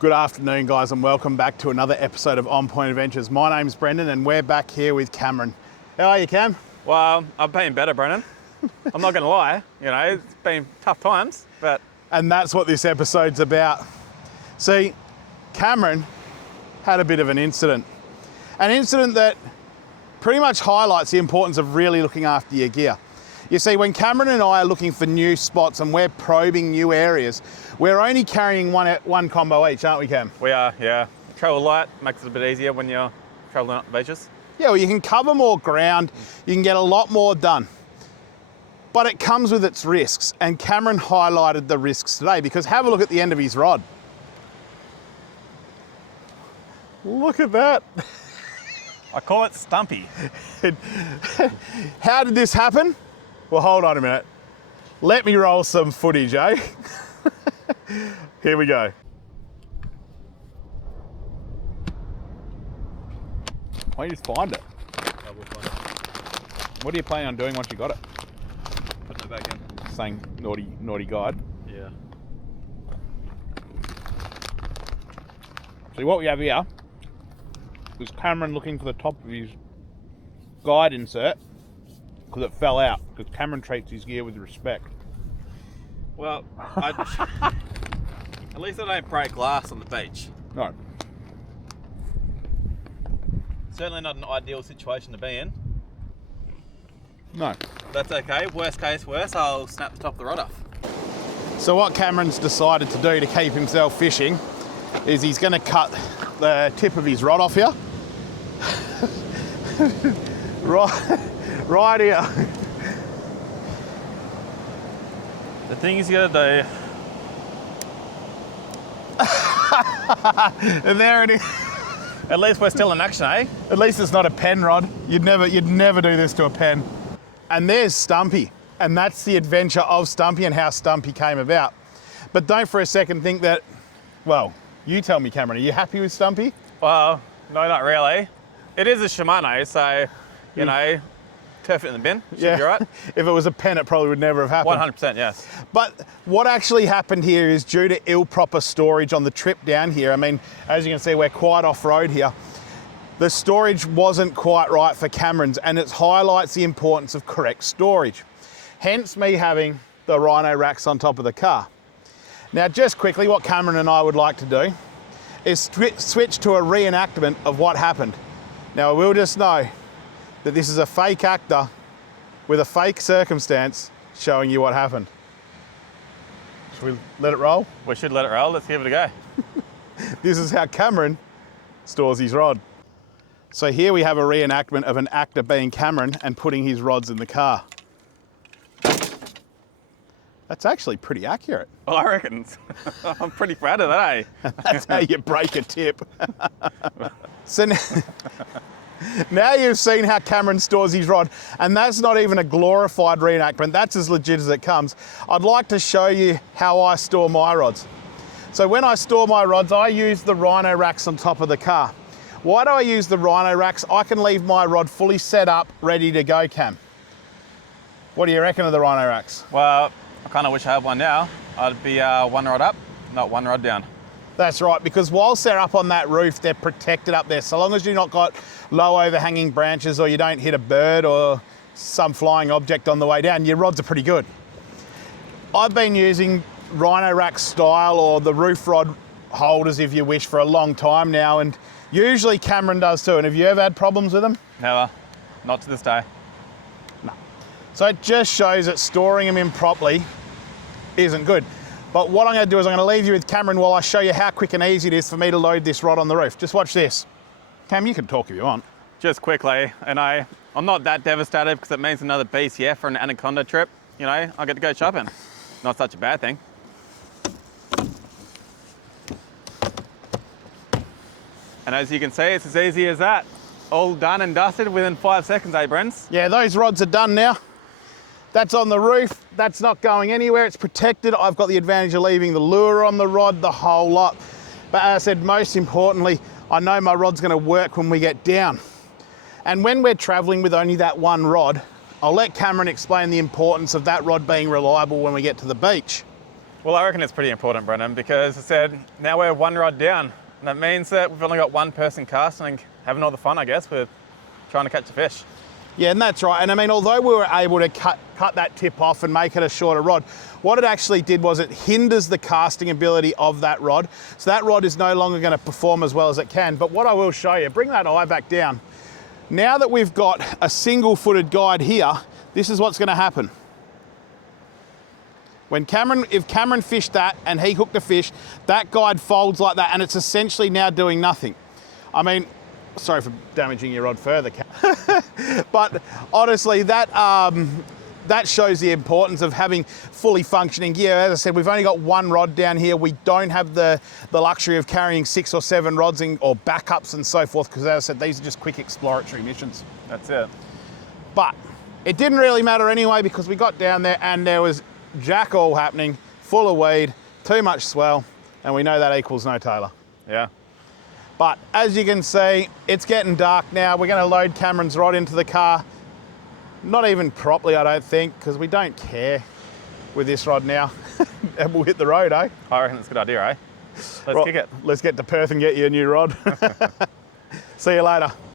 Good afternoon, guys, and welcome back to another episode of On Point Adventures. My name's Brendan, and we're back here with Cameron. How are you, Cam? Well, I've been better, Brendan. I'm not going to lie. You know, it's been tough times, but... And that's what this episode's about. See, Cameron had a bit of an incident. An incident that pretty much highlights the importance of really looking after your gear. You see, when Cameron and I are looking for new spots and we're probing new areas, we're only carrying one combo each, aren't we, Cam? We are, yeah. Travel light makes it a bit easier when you're traveling up the beaches. Yeah, well, you can cover more ground, you can get a lot more done. But it comes with its risks, and Cameron highlighted the risks today because have a look at the end of his rod. Look at that. I call it Stumpy. How did this happen? Well, hold on a minute. Let me roll some footage, eh? Here we go. Why don't you just find it? I will find it. What are you planning on doing once you got it? Put it back in. Saying naughty guide. Yeah. See, what we have here is Cameron looking for the top of his guide insert because it fell out, because Cameron treats his gear with respect. Well, at least I don't break glass on the beach. No. Certainly not an ideal situation to be in. No. That's okay. Worst case worse, I'll snap the top of the rod off. So what Cameron's decided to do to keep himself fishing is he's going to cut the tip of his rod off here. right here. The thing he's going to And there it is. do... At least we're still in action, eh? At least it's not a pen rod. You'd never do this to a pen. And there's Stumpy. And that's the adventure of Stumpy and how Stumpy came about. But don't for a second think that, well, you tell me, Cameron, are you happy with Stumpy? Well, no, not really. It is a Shimano, so, you know, turf it in the bin. Should be right. If it was a pen, it probably would never have happened. 100%, yes. But what actually happened here is due to ill-proper storage on the trip down here. I mean, as you can see, we're quite off-road here. The storage wasn't quite right for Cameron's, and it highlights the importance of correct storage. Hence me having the Rhino Racks on top of the car. Now, just quickly, what Cameron and I would like to do is switch to a reenactment of what happened. Now, we'll just know that this is a fake actor with a fake circumstance showing you what happened. Should we let it roll? We should let it roll. Let's give it a go. This is how Cameron stores his rod. So here we have a reenactment of an actor being Cameron and putting his rods in the car. That's actually pretty accurate. Well, I reckon. I'm pretty proud of that, eh? That's how you break a tip. So now you've seen how Cameron stores his rod, and that's not even a glorified reenactment. That's as legit as it comes. I'd like to show you how I store my rods. So when I store my rods, I use the Rhino Racks on top of the car. Why do I use the Rhino Racks? I can leave my rod fully set up, ready to go, Cam. What do you reckon of the Rhino Racks? Well, I kind of wish I had one now. I'd be one rod up, not one rod down. That's right, because whilst they're up on that roof, they're protected up there. So long as you've not got low overhanging branches or you don't hit a bird or some flying object on the way down, your rods are pretty good. I've been using Rhino Rack style or the roof rod holders, if you wish, for a long time now, and usually Cameron does too. And have you ever had problems with them? Never. Not to this day. No. So it just shows that storing them in properly isn't good. But what I'm going to do is I'm going to leave you with Cameron while I show you how quick and easy it is for me to load this rod on the roof. Just watch this. Cam, you can talk if you want. Just quickly, and I'm not that devastated because it means another BCF for an Anaconda trip. You know, I get to go shopping. Not such a bad thing. And as you can see, it's as easy as that. All done and dusted within 5 seconds, eh, Brens? Yeah, those rods are done now. That's on the roof. That's not going anywhere. It's protected. I've got the advantage of leaving the lure on the rod, the whole lot. But as I said, most importantly, I know my rod's going to work when we get down. And when we're traveling with only that one rod, I'll let Cameron explain the importance of that rod being reliable when we get to the beach. Well, I reckon it's pretty important, Brennan, because I said now we're one rod down. And that means that we've only got one person casting and having all the fun, I guess, with trying to catch a fish. Yeah, and that's right. And I mean, although we were able to cut that tip off and make it a shorter rod, what it actually did was it hinders the casting ability of that rod. So that rod is no longer going to perform as well as it can. But what I will show you, bring that eye back down. Now that we've got a single-footed guide here, this is what's going to happen. If Cameron fished that and he hooked a fish, that guide folds like that and it's essentially now doing nothing. I mean, sorry for damaging your rod further, Cam. But honestly, that shows the importance of having fully functioning gear. As I said, we've only got one rod down here. We don't have the luxury of carrying 6 or 7 rods or backups and so forth, because as I said, these are just quick exploratory missions. That's it. But it didn't really matter anyway, because we got down there and there was jack all happening, full of weed, too much swell, and we know that equals no tailor. Yeah. But as you can see, it's getting dark now. We're going to load Cameron's rod into the car. Not even properly, I don't think, because we don't care with this rod now. And we'll hit the road, eh? I reckon it's a good idea, eh? Let's kick it. Let's get to Perth and get you a new rod. See you later.